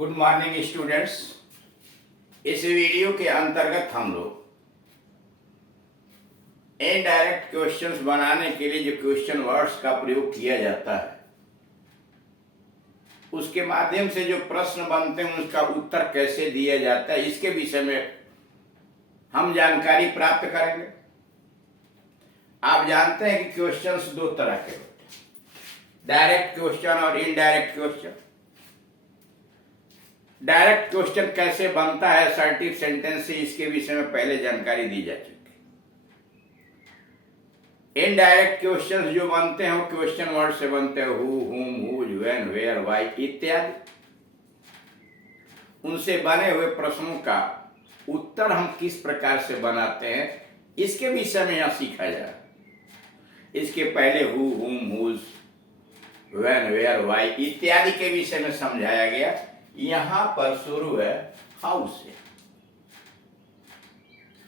Good morning students. इस video के अंतर्गत हम लोग इनडायरेक्ट क्वेश्चंस बनाने के लिए जो क्वेश्चन वर्ड्स का प्रयोग किया जाता है उसके माध्यम से जो प्रश्न बनते हैं उसका उत्तर कैसे दिया जाता है इसके विषय में हम जानकारी प्राप्त करेंगे। आप जानते हैं कि क्वेश्चंस दो तरह के होते हैं, डायरेक्ट क्वेश्चन और इनडायरेक्ट क्वेश्चन। डायरेक्ट क्वेश्चन कैसे बनता है असर्टिव सेंटेंस से, इसके विषय में पहले जानकारी दी जा चुकी है। इनडायरेक्ट क्वेश्चंस जो बनते हैं वो क्वेश्चन वर्ड से बनते हैं, हु, हुम, हुज, व्हेन, वेयर, व्हाई इत्यादि। उनसे बने हुए प्रश्नों का उत्तर हम किस प्रकार से बनाते हैं इसके विषय में यहां सीखा जाए। इसके पहले हु, हुम, हुज, व्हेन, वेयर, व्हाई इत्यादि के विषय में समझाया गया। यहां पर शुरू है हाउ से,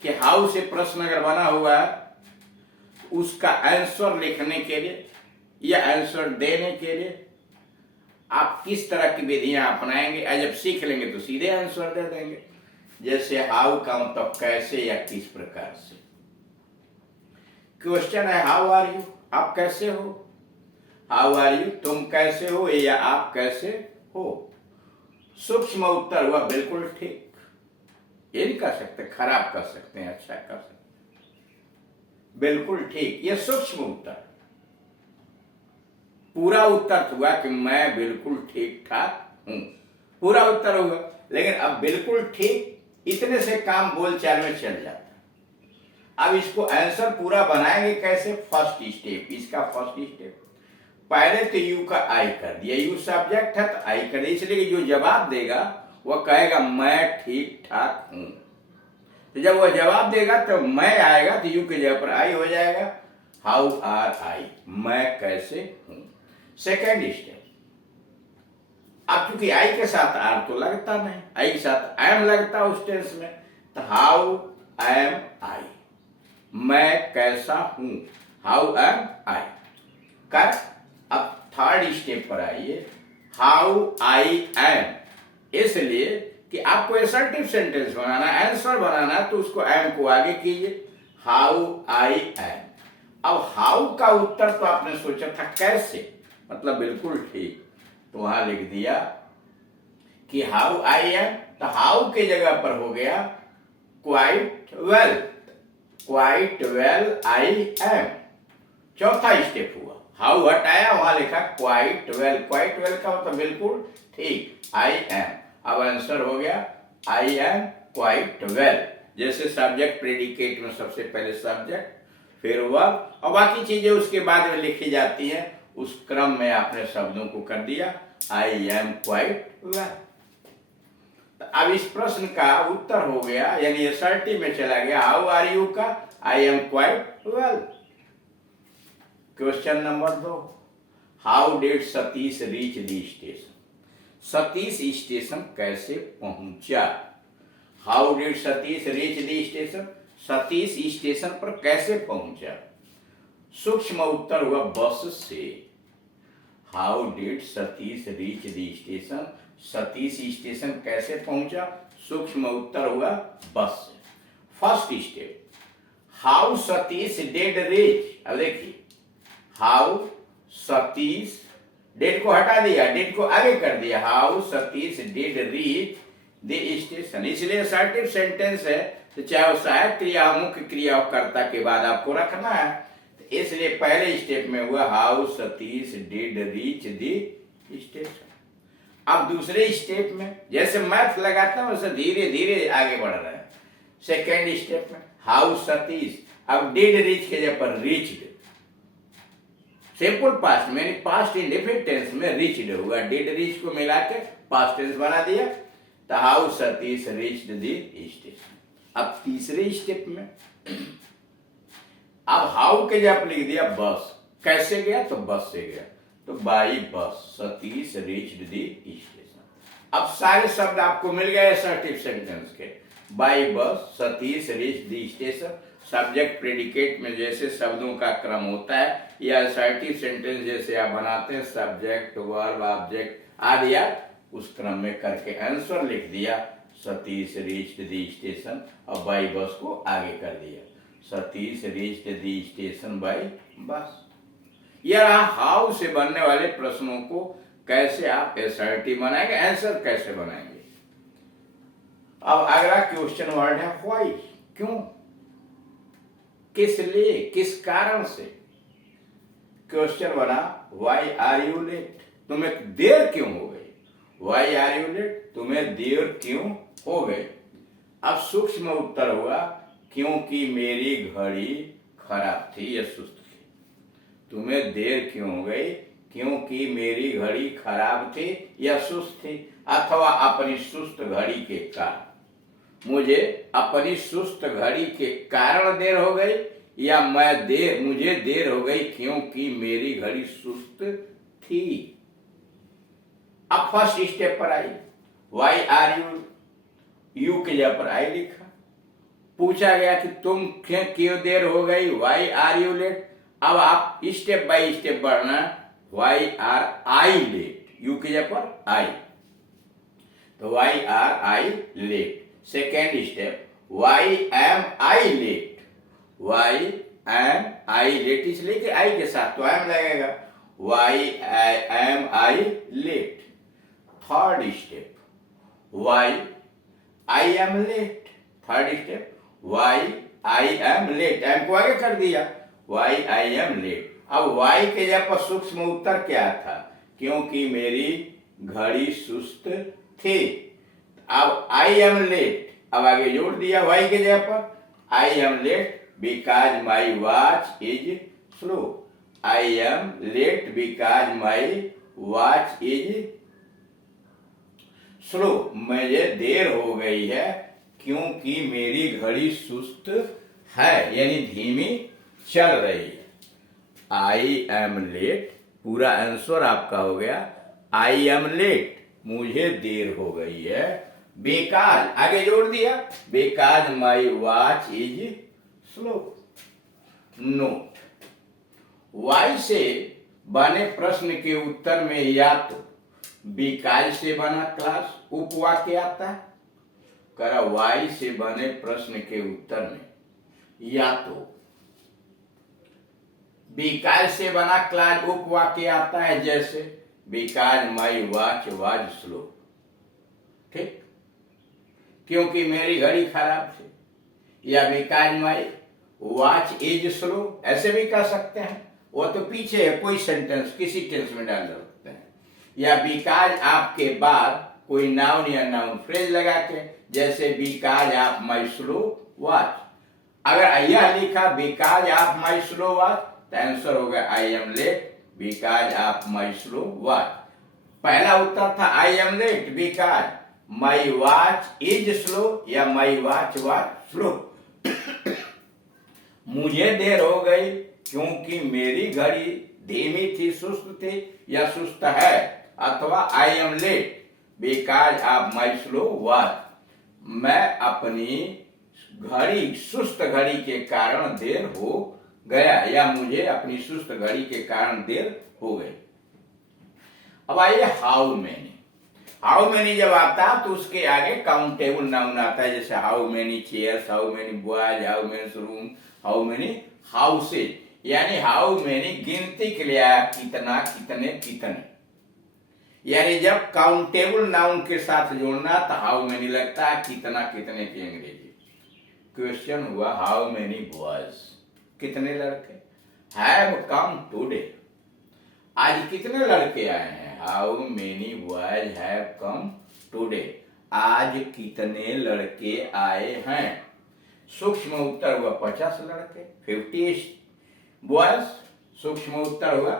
कि हाउ से प्रश्न अगर बना हुआ है उसका आंसर लिखने के लिए या आंसर देने के लिए आप किस तरह की विधियां अपनाएंगे। जब सीख लेंगे तो सीधे आंसर दे देंगे। जैसे हाउ का मतलब कैसे या किस प्रकार से। क्वेश्चन है हाउ आर यू, आप कैसे हो। हाउ आर यू, तुम कैसे हो या आप कैसे हो। सूक्ष्म उत्तर हुआ बिल्कुल ठीक। ये नहीं कर सकते खराब कर सकते हैं, अच्छा कर सकते हैं, बिल्कुल ठीक, ये सूक्ष्म उत्तर। पूरा उत्तर हुआ कि मैं बिल्कुल ठीक ठाक हूं, पूरा उत्तर हुआ। लेकिन अब बिल्कुल ठीक इतने से काम बोलचाल में चल जाता है। अब इसको आंसर पूरा बनाएंगे कैसे। फर्स्ट स्टेप, इसका फर्स्ट स्टेप पहले तो यू का आई कर दिया। यू सब्जेक्ट है तो आई कर दिया, इसलिए जो जवाब देगा वह कहेगा मैं ठीक ठाक हूं। तो जब वह जवाब देगा तो मैं आएगा तो यू के जगह पर आई हो जाएगा। हाउ आर आई, मैं कैसे हूं। सेकेंड स्टेप, अब चूंकि आई के साथ आर तो लगता नहीं, आई के साथ आई एम लगता उस टेंस में, तो हाउ एम आई, मैं कैसा हूं। हाउ एम आई कर। अब थर्ड स्टेप पर आइए, हाउ आई एम। इसलिए कि आपको असर्टिव सेंटेंस बनाना, आंसर बनाना, तो उसको एम को आगे कीजिए, हाउ आई एम। अब हाउ का उत्तर तो आपने सोचा था कैसे, मतलब बिल्कुल ठीक, तो वहां लिख दिया कि हाउ आई एम। तो हाउ के जगह पर हो गया quite well, quite well I am. चौथा स्टेप हुआ, हाउ हटाया, वहां लिखा क्वाइट वेल। क्वाइट वेल का मतलब बिल्कुल ठीक, आई एम। अब आंसर हो गया आई एम क्वाइट वेल। जैसे सब्जेक्ट प्रेडिकेट में सबसे पहले सब्जेक्ट, फिर वर्ब और बाकी चीजें उसके बाद में लिखी जाती हैं, उस क्रम में आपने शब्दों को कर दिया, आई एम क्वाइट वेल। अब इस प्रश्न का उत्तर हो गया, यानी असर्टिव में चला गया, हाउ आर यू का I am quite well. Question number 2, how did Satish reach the station. Satish station कैसे पहुंचा। How did Satish reach the station, Satish station पर कैसे पहुंचा। सूक्ष्म उत्तर हुआ बस से। How did Satish reach the station, Satish station कैसे पहुंचा, सूक्ष्म उत्तर हुआ बस से। First step, how Satish did reach. अब देखिए, हाउ सतीश, डेट को हटा दिया, डेट को आगे कर दिया, how Satish did reach the station. इसलिए असर्टिव सेंटेंस है तो चाहे वो सहायक क्रिया हो, मुख्य क्रिया हो, कर्ता के बाद आपको रखना है। तो इसलिए पहले स्टेप में हुआ how Satish did reach the station. अब दूसरे स्टेप में जैसे मैथ लगाता हूं वैसे धीरे धीरे आगे बढ़ रहे हैं। सेकेंड स्टेप में हाउ सतीश, अब डिड रीच के जगह पर रीच्ड, सिंपल पास्ट में पास्ट इंडेफिनिट टेंस में रीच्ड हुआ, डिड रीच को मिला के पास्ट टेंस बना दिया, तो how Satish reached the station. अब तीसरे स्टेप में अब हाउ के जगह लिख दिया बस, कैसे गया तो बस से गया, तो by bus Satish reached the station. अब सारे शब्द आपको मिल गए असर्टिव सेंटेंस के, by bus Satish reached the station. Subject predicate में जैसे शब्दों का क्रम होता है या असर्टिव सेंटेंस जैसे आप बनाते हैं, सब्जेक्ट वर्ब ऑब्जेक्ट आदि आप उस क्रम में करके आंसर लिख दिया। सतीश रीच्ड द स्टेशन, अब बाई बस को आगे कर दिया। Satish reached the station by bus. यह हाउ से बनने वाले प्रश्नों को कैसे आप एसर्टिव बनाएंगे, आंसर कैसे बनाएंगे। अब अगला क्वेश्चन वर्ड है व्हाई, क्यों, किस लिए, किस कारण से। क्वेश्चन बना व्हाई आर यू लेट, तुम्हें देर क्यों हो गई। व्हाई आर यू लेट, तुम्हें देर क्यों हो गई। अब सूक्ष्म उत्तर हुआ क्योंकि मेरी घड़ी खराब थी या सुस्त थी। तुम्हें देर क्यों हो गई, क्योंकि मेरी घड़ी खराब थी या सुस्त थी, अथवा अपनी सुस्त घड़ी के कारण। मुझे अपनी सुस्त घड़ी के कारण देर हो गई, या मुझे देर हो गई क्योंकि मेरी घड़ी सुस्त थी। अब फर्स्ट स्टेप पर आई, वाई आर यू, यू के जगह पर आई लिखा। पूछा गया कि तुम क्यों देर हो गई, वाई आर यू लेट। अब आप स्टेप बाय स्टेप बढ़ना, why are I late, you की जगह पर आई, तो why are I late. Second step, why am I late, why am I late, इसलिए कि आई के साथ तो एम लगेगा, why am I late. Third step, why I am late, third step, why I am late, am को आगे कर दिया, वाई आई एम लेट। अब वाई के जगह पर सूक्ष्म उत्तर क्या था, क्योंकि मेरी घड़ी सुस्त थी। अब आई एम लेट, अब आगे जोड़ दिया वाई के जगह पर, I am late because my watch is slow, I am late because my watch is slow, मुझे देर हो गई है क्योंकि मेरी घड़ी सुस्त है, यानी धीमी चल रही है। आई एम लेट, पूरा आंसर आपका हो गया आई एम लेट, मुझे देर हो गई है, बिकॉज आगे जोड़ दिया, because my watch is slow. Note, why से बने प्रश्न के उत्तर में या तो बिकॉज से बना क्लास उपवाक्य आता है, करा वाई से बने प्रश्न के उत्तर में या तो बिकॉज से बना क्लास उपवाक्य आता है, जैसे because my watch was slow, ठीक, क्योंकि मेरी घड़ी खराब थी, या because my watch is slow, ऐसे भी कह सकते हैं, वो तो पीछे है, कोई सेंटेंस किसी टेंस में डाल सकते हैं, या बिकॉज आपके बाद कोई नाउन या नाउन फ्रेज लगा के, जैसे because of my slow watch. अगर यह लिखा because of my slow watch, तो आंसर हो गया I am late because of my slow watch. पहला उत्तर था I am late because my watch is slow, या माई वॉच वॉच स्लो। मुझे देर हो गई क्योंकि मेरी घड़ी धीमी थी, सुस्त थी या सुस्त है, अथवा I am late because of my slow watch, मैं अपनी घड़ी सुस्त घड़ी के कारण देर हो गया, या मुझे अपनी सुस्त घड़ी के कारण देर हो गई। अब आइए हाउ मेनी। हाउ मेनी जब आता तो उसके आगे काउंटेबल नाउन आता है, जैसे how many chairs, how many boys, how many room, how many houses, यानी हाउ मेनी गिनती के लिए आया, कितना, कितने, कितने। यानी जब काउंटेबल नाउन के साथ जोड़ना तो हाउ मेनी लगता है, कितना, कितने की अंग्रेजी। क्वेश्चन हुआ हाउ मेनी बॉयज, कितने लड़के, हैव कम टुडे, आज कितने लड़के आए हैं, how many boys have come today, आज कितने लड़के आए हैं। सूक्ष्म उत्तर हुआ 50 लड़के, 50 बॉयज। सूक्ष्म उत्तर हुआ,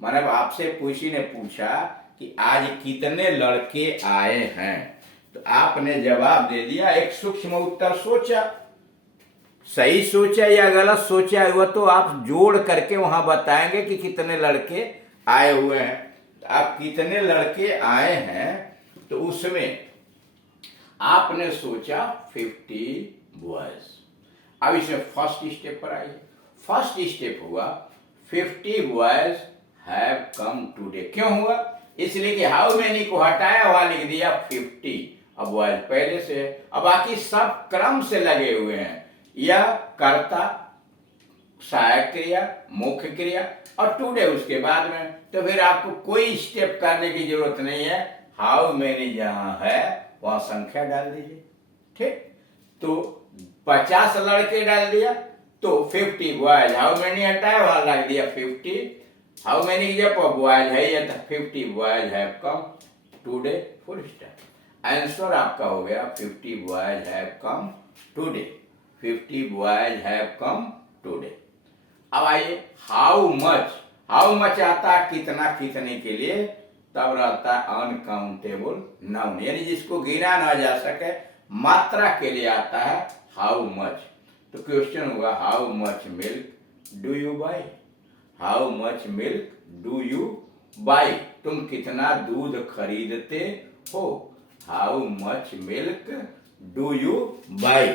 मतलब आपसे किसी ने पूछा कि आज कितने लड़के आए हैं, तो आपने जवाब दे दिया, एक सूक्ष्म उत्तर सोचा। सही सोचा या गलत सोचा हुआ तो आप जोड़ करके वहां बताएंगे कि कितने लड़के आए हुए हैं। तो आप कितने लड़के आए हैं, तो उसमें आपने सोचा 50 बॉयज। अब इसमें फर्स्ट स्टेप पर आइए। फर्स्ट स्टेप हुआ 50 बॉयज हैव कम टुडे। क्यों हुआ? इसलिए कि हाउ मेनी को हटाया हुआ लिख दिया 50। अब बॉयज पहले से है, अब बाकी सब क्रम से लगे हुए हैं, या कर्ता, सहायक क्रिया, मुख्य क्रिया और टुडे उसके बाद में। तो फिर आपको कोई स्टेप करने की जरूरत नहीं है, हाउ मेनी जहां है वहां संख्या डाल दीजिए। ठीक, तो 50 लड़के डाल दिया तो 50 बॉयज, हाउ मेनी हटाया वहां लग दिया 50। हाउ मेनी की जगह बॉयज है या तो 50 boys have come today, full stop. Answer आपका हो गया 50 boys have come today, 50 boys have come today. अब आइए हाउ मच, हाउ मच आता है कितना, कितने के लिए, तब रहता है अनकाउंटेबल नाउन, यानी जिसको गिना ना जा सके, मात्रा के लिए आता है हाउ मच। तो क्वेश्चन होगा how much milk do you by, how much milk do you by, तुम कितना दूध खरीदते हो, how much milk do you by,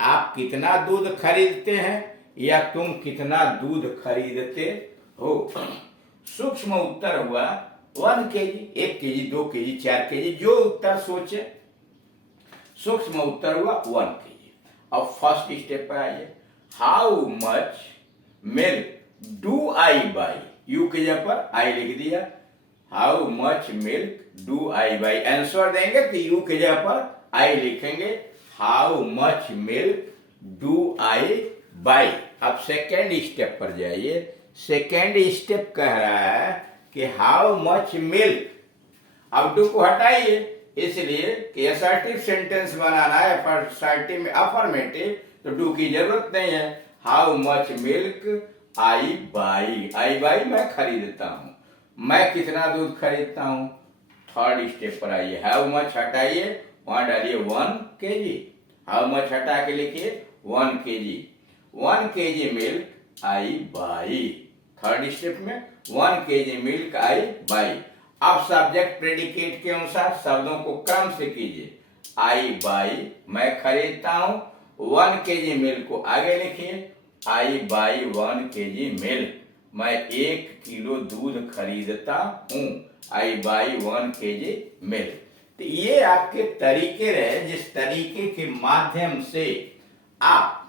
आप कितना दूध खरीदते हैं या तुम कितना दूध खरीदते हो। सूक्ष्म उत्तर हुआ 1 kg, 1 kg, 2 kg, 4 kg, जो उत्तर सोचे। सूक्ष्म उत्तर हुआ 1 kg। अब फर्स्ट स्टेप पर आइए, how much milk do I by, you के जगह पर आई लिख दिया, how much milk do I by, answer देंगे तो यू के जगह पर आई लिखेंगे, how much milk do I by. अब सेकेंड स्टेप पर जाइए, सेकेंड स्टेप कह रहा है कि हाउ मच मिल्क, अब डू को हटाइए, इसलिए कि असर्टिव सेंटेंस बनाना है, असर्टिव में अफर्मेटिव, तो डू की जरूरत नहीं है। How much milk I by, I by मैं खरीदता हूं, मैं कितना दूध खरीदता हूं। थर्ड स्टेप पर आइए, हाउ मच हटाइए, वहां डालिए 1 kg, हाउ मच हटा के लिखिए 1 kg, 1 kg milk I by. Third step में 1 kg मिल्क आई बाई। अब सब्जेक्ट प्रेडिकेट के अनुसार शब्दों को क्रम से कीजिए, आई बाई मैं खरीदता हूं, 1 kg मिल्क को आगे लिखिए, आई बाई 1 kg मिल्क, मैं 1 किलो दूध खरीदता हूं, आई बाई 1 kg मिल्क। तो ये आपके तरीके रहे जिस तरीके के माध्यम से आप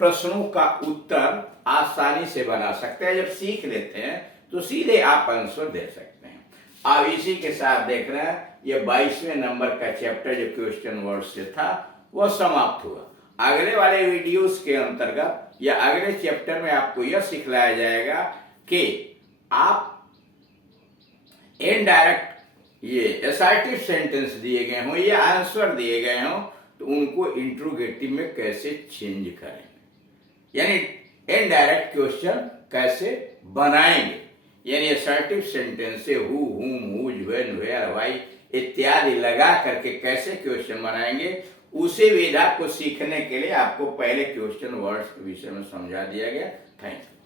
प्रश्नों का उत्तर आसानी से बना सकते हैं। जब सीख लेते हैं तो सीधे आप आंसर दे सकते हैं। अब इसी के साथ देख रहे हैं ये 22वें नंबर का चैप्टर जो क्वेश्चन वर्ड से था वह समाप्त हुआ। अगले वाले वीडियोस के अंतर्गत या अगले चैप्टर में आपको यह सिखलाया जाएगा कि आप इनडायरेक्ट ये असर्टिव सेंटेंस दिए गए हों या आंसर दिए गए हों तो उनको इंट्रोगेटिव में कैसे चेंज करेंगे, यानी इनडायरेक्ट क्वेश्चन कैसे बनाएंगे, यानी असर्टिव सेंटेंस से हु, हुम, हुज, व्हेन, वेयर, व्हाई इत्यादि लगा करके कैसे क्वेश्चन बनाएंगे, उसी विधा को सीखने के लिए आपको पहले क्वेश्चन वर्ड्स के विषय में समझा दिया गया। Thank you.